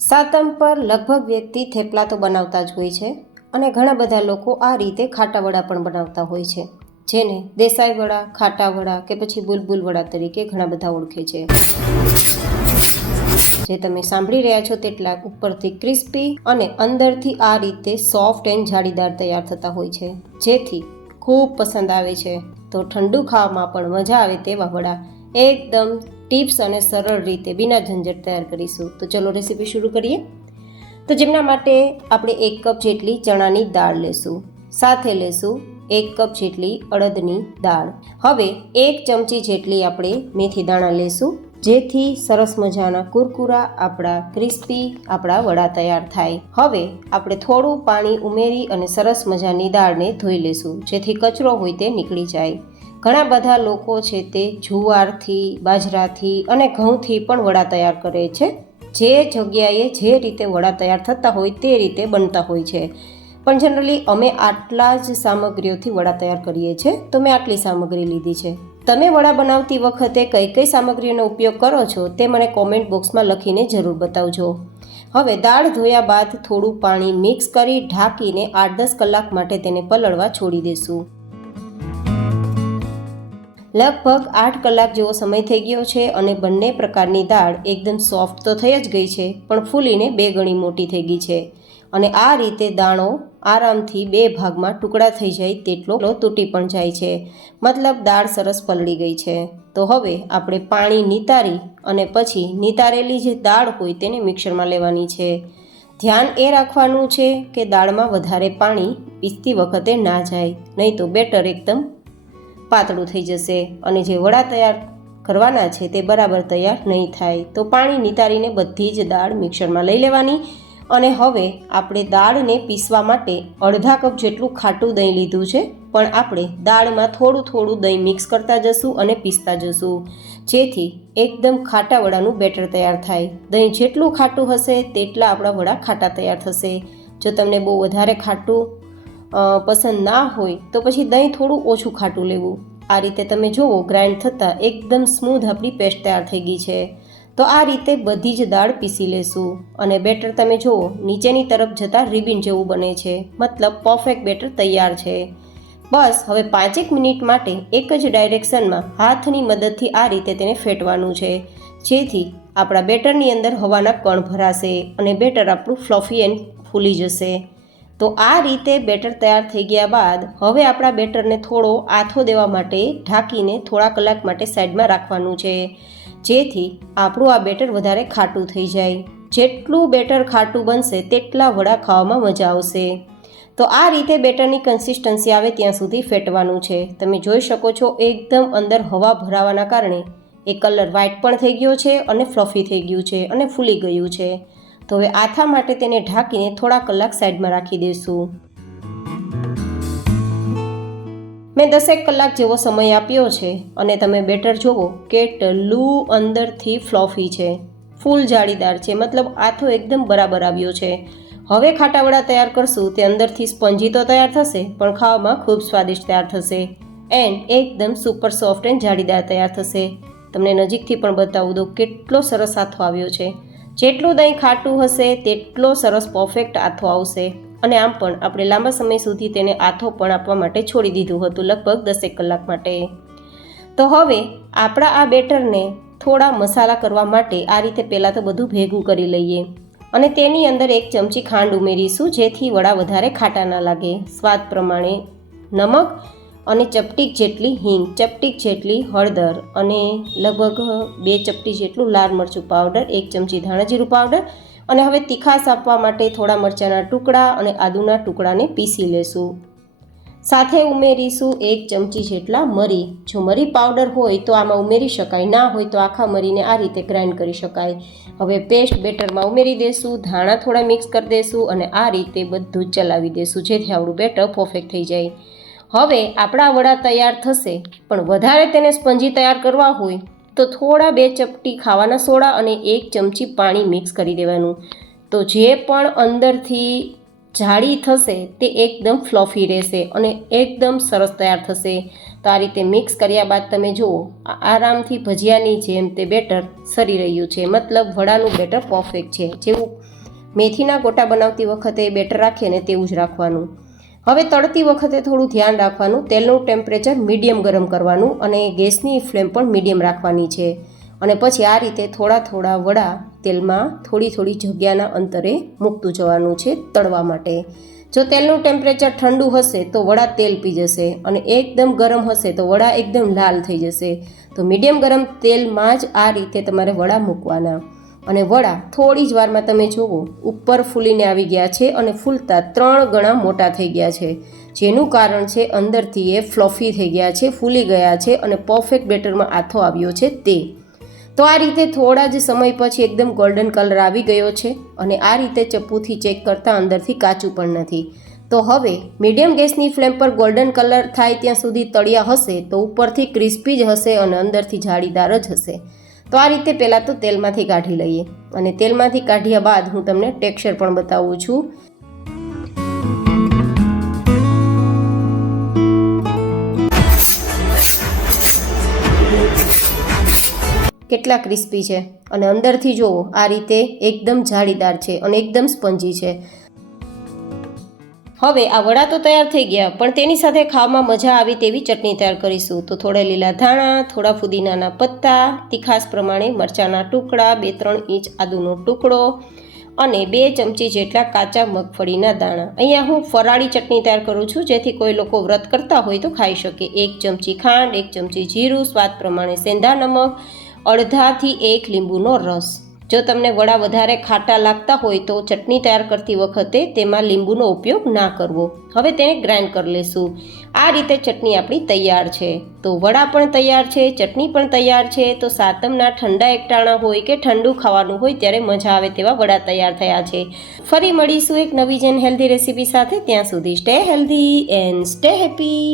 સાતમ પર લગભગ વ્યક્તિ થેપલા તો બનાવતા જ હોય છે અને ઘણા બધા લોકો આ રીતે ખાટા વડા પણ બનાવતા હોય છે, જેને દેસાઈ વડા, ખાટા વડા કે પછી બુલબુલ વડા તરીકે ઘણા બધા ઓળખે છે. જે તમે સાંભળી રહ્યા છો તેટલા ઉપરથી ક્રિસ્પી અને અંદરથી આ રીતે સોફ્ટ એન્ડ જાળીદાર તૈયાર થતા હોય છે, જેથી ખૂબ પસંદ આવે છે. તો ઠંડુ ખાવામાં પણ મજા આવે તેવા વડા એકદમ ટિપ્સ અને સરળ રીતે વિના ઝંઝટ તૈયાર કરીશું. તો ચલો રેસીપી શરૂ કરીએ. તો જેમના માટે આપણે 1 કપ જેટલી ચણાની દાળ લેશું, સાથે લેશું 1 કપ જેટલી અડદની દાળ. હવે 1 ચમચી જેટલી આપણે મેથી દાણા લેશું, જેથી સરસ મજાના કુરકુરા આપણા ક્રિસ્પી આપણા વડા તૈયાર થાય. હવે આપણે થોડું પાણી ઉમેરી અને સરસ મજાની દાળને ધોઈ લેશું, જેથી કચરો હોય તે નીકળી જાય. ઘણા બધા લોકો છે તે જુવારથી, બાજરાથી અને ઘઉંથી પણ વડા તૈયાર કરે છે. જે જગ્યાએ જે રીતે વડા તૈયાર થતા હોય તે રીતે બનતા હોય છે, પણ જનરલી અમે આટલા જ સામગ્રીઓથી વડા તૈયાર કરીએ છીએ, તો મેં આટલી સામગ્રી લીધી છે. તમે વડા બનાવતી વખતે કઈ કઈ સામગ્રીનો ઉપયોગ કરો છો તે મને કોમેન્ટ બોક્સમાં લખીને જરૂર બતાવજો. હવે દાળ ધોયા બાદ થોડું પાણી મિક્સ કરી ઢાંકીને 8-10 કલાક માટે તેને પલળવા છોડી દેશું. લગભગ 8 કલાક જેવો સમય થઈ ગયો છે અને બંને પ્રકારની દાળ એકદમ સોફ્ટ તો થઈ જ ગઈ છે, પણ ફૂલીને 2 ગણી મોટી થઈ ગઈ છે. અને આ રીતે દાણો આરામથી 2 ભાગમાં ટુકડા થઈ જાય તેટલો તૂટી પણ જાય છે, મતલબ દાળ સરસ પલળી ગઈ છે. તો હવે આપણે પાણી નિતારી અને પછી નિતારેલી જે દાળ હોય તેને મિક્સરમાં લેવાની છે. ધ્યાન એ રાખવાનું છે કે દાળમાં વધારે પાણી પીસતી વખતે ના જાય, નહીં તો બેટર એકદમ પાતળું થઈ જશે અને જે વડા તૈયાર કરવાના છે તે બરાબર તૈયાર નહીં થાય. તો પાણી નિતારીને બધી જ દાળ મિક્સરમાં લઈ લેવાની. અને હવે આપણે દાળને પીસવા માટે અડધા કપ જેટલું ખાટું દહીં લીધું છે, પણ આપણે દાળમાં થોડું થોડું દહીં મિક્સ કરતા જશું અને પીસતા જશું, જેથી એકદમ ખાટા વડાનું બેટર તૈયાર થાય. દહીં જેટલું ખાટું હશે તેટલા આપણા વડા ખાટા તૈયાર થશે. જો તમને બહુ વધારે ખાટું પસંદ ના હોય તો પછી દહીં થોડું ઓછું ખાટું લેવું. આ રીતે તમે જુઓ ગ્રાઇન્ડ થતાં એકદમ સ્મૂધ આપણી પેસ્ટ તૈયાર થઈ ગઈ છે. તો આ રીતે બધી જ દાળ પીસી લેશું અને બેટર તમે જુઓ નીચેની તરફ જતાં રિબિન જેવું બને છે, મતલબ પરફેક્ટ બેટર તૈયાર છે. બસ હવે 5 મિનિટ માટે એક જ ડાયરેક્શનમાં હાથની મદદથી આ રીતે તેને ફેટવાનું છે, જેથી આપણા બેટરની અંદર હવાના કણ ભરાશે અને બેટર આપણું ફ્લફી એન્ડ ફૂલી જશે. તો આ રીતે બેટર તૈયાર થઈ ગયા બાદ હવે આપણા બેટરને થોડો આથો દેવા માટે ઢાંકીને થોડા કલાક માટે સાઈડમાં રાખવાનું છે, જેથી આપણું આ બેટર વધારે ખાટું થઈ જાય. જેટલું બેટર ખાટું બનશે તેટલા વડા ખાવામાં મજા આવશે. તો આ રીતે બેટરની કન્સિસ્ટન્સી આવે ત્યાં સુધી ફેટવાનું છે. તમે જોઈ શકો છો એકદમ અંદર હવા ભરાવાના કારણે એ કલર વ્હાઈટ પણ થઈ ગયો છે અને ફ્લફી થઈ ગયું છે અને ફૂલી ગયું છે. તો હવે આથા માટે તેને ઢાંકીને થોડા કલાક સાઈડમાં રાખી દઈશું. મેં 10 કલાક જેવો સમય આપ્યો છે અને તમે બેટર જુઓ કેટલું અંદરથી ફ્લફી છે, ફૂલ જાળીદાર છે, મતલબ આથો એકદમ બરાબર આવ્યો છે. હવે ખાટા વડા તૈયાર કરશું તે અંદરથી સ્પંજી તો તૈયાર થશે, પણ ખાવામાં ખૂબ સ્વાદિષ્ટ તૈયાર થશે એન્ડ એકદમ સુપર સોફ્ટ એન્ડ જાળીદાર તૈયાર થશે. તમને નજીકથી પણ બતાવું દો કેટલો સરસ આથો આવ્યો છે. જેટલું દહીં ખાટું હશે તેટલો સરસ પરફેક્ટ આથો આવશે. અને આમ પણ આપણે લાંબા સમય સુધી તેને આથો પણ આપવા માટે છોડી દીધું હતું, લગભગ 10 કલાક માટે. તો હવે આપણા આ બેટરને થોડા મસાલા કરવા માટે આ રીતે પહેલાં તો બધું ભેગું કરી લઈએ અને તેની અંદર 1 ચમચી ખાંડ ઉમેરીશું, જેથી વડા વધારે ખાટા ના લાગે. સ્વાદ પ્રમાણે નમક અને ચપટીક જેટલી હિંગ, ચપટીક જેટલી હળદર અને લગભગ 2 ચપટી જેટલું લાલ મરચું પાવડર, 1 ચમચી ધાણાજીરું પાવડર અને હવે તીખાશ આપવા માટે થોડા મરચાંના ટુકડા અને આદુના ટુકડાને પીસી લેશું. સાથે ઉમેરીશું 1 ચમચી જેટલા મરી. જો મરી પાવડર હોય તો આમાં ઉમેરી શકાય, ના હોય તો આખા મરીને આ રીતે ગ્રાઇન્ડ કરી શકાય. હવે પેસ્ટ બેટરમાં ઉમેરી દઈશું, ધાણા થોડા મિક્સ કરી દઈશું અને આ રીતે બધું જ ચલાવી દઈશું, જેથી આપણું બેટર પરફેક્ટ થઈ જાય. હવે આપણા વડા તૈયાર થશે, પણ વધારે તેને સ્પંજી તૈયાર કરવા હોય તો થોડા 2 ચપટી ખાવાના સોડા અને 1 ચમચી પાણી મિક્સ કરી દેવાનું. તો જે પણ અંદરથી જાળી થશે તે એકદમ ફ્લફી રહેશે અને એકદમ સરસ તૈયાર થશે. તો તો આ રીતે મિક્સ કર્યા બાદ તમે જુઓ આરામથી ભજીયાની જેમ તે બેટર સરી રહ્યું છે, મતલબ વડાનું બેટર પરફેક્ટ છે. જેવું મેથીના ગોટા બનાવતી વખતે બેટર રાખીએ ને તેવું જ રાખવાનું. હવે તળતી વખતે થોડું ધ્યાન રાખવાનું, તેલનું ટેમ્પરેચર મીડિયમ ગરમ કરવાનું અને ગેસની ફ્લેમ પણ મીડિયમ રાખવાની છે. અને પછી આ રીતે થોડા થોડા વડા તેલમાં થોડી જગ્યાના અંતરે મૂકતું જવાનું છે તળવા માટે. જો તેલનું ટેમ્પરેચર ઠંડુ હશે તો વડા તેલ પી જશે અને એકદમ ગરમ હશે તો વડા એકદમ લાલ થઈ જશે. તો મીડિયમ ગરમ તેલમાં જ આ રીતે તમારે વડા મૂકવાના. અને વડા થોડી જ વારમાં તમે જુઓ ઉપર ફૂલીને આવી ગયા છે અને ફૂલતા 3 ગણા મોટા થઈ ગયા છે, જેનું કારણ છે અંદરથી એ ફ્લફી થઈ ગયા છે, ફૂલી ગયા છે અને પરફેક્ટ બેટરમાં આથો આવ્યો છે તે. તો આ રીતે થોડા જ સમય પછી એકદમ ગોલ્ડન કલર આવી ગયો છે અને આ રીતે ચપ્પુથી ચેક કરતાં અંદરથી કાચું પણ નથી. તો હવે મીડિયમ ગેસની ફ્લેમ પર ગોલ્ડન કલર થાય ત્યાં સુધી તળિયા હશે તો ઉપરથી ક્રિસ્પી જ હશે અને અંદરથી જાળીદાર જ હશે. તો આ રીતે પહેલાં તો તેલમાંથી કાઢી લઈએ અને તેલમાંથી કાઢ્યા બાદ હું તમને ટેક્સચર પણ બતાવું છું. કેટલા ક્રિસ્પી છે અને અંદરથી જુઓ આ રીતે એકદમ જાળીદાર છે અને એકદમ સ્પંજી છે. હવે આ વડા તો તૈયાર થઈ ગયા, પણ તેની સાથે ખાવામાં મજા આવી તેવી ચટણી તૈયાર કરીશું. તો થોડા લીલા ધાણા, થોડા ફુદીનાના પત્તા, તીખાસ પ્રમાણે મરચાંના ટુકડા, 2-3 ઇંચ આદુનો ટુકડો અને 2 ચમચી જેટલા કાચા મગફળીના દાણા. અહીંયા હું ફરાળી ચટણી તૈયાર કરું છું, જેથી કોઈ લોકો વ્રત કરતા હોય તો ખાઈ શકે. 1 ચમચી ખાંડ, 1 ચમચી જીરું, સ્વાદ પ્રમાણે સેંધા નમક, 1/2 થી 1 લીંબુનો રસ. જો તમને વડા વધારે ખાટા લાગતા હોય તો ચટણી તૈયાર કરતી વખતે તેમાં લીંબુનો ઉપયોગ ના કરવો. હવે તેને ગ્રાઇન્ડ કરી લેશું. આ રીતે ચટણી આપણી તૈયાર છે. તો વડા પણ તૈયાર છે, ચટણી પણ તૈયાર છે. તો સાતમના ઠંડા એકટાણા હોય કે ઠંડુ ખાવાનું હોય ત્યારે મજા આવે તેવા વડા તૈયાર થયા છે. ફરી મળીશું એક નવી જ હેલ્ધી રેસીપી સાથે. ત્યાં સુધી stay healthy and stay happy.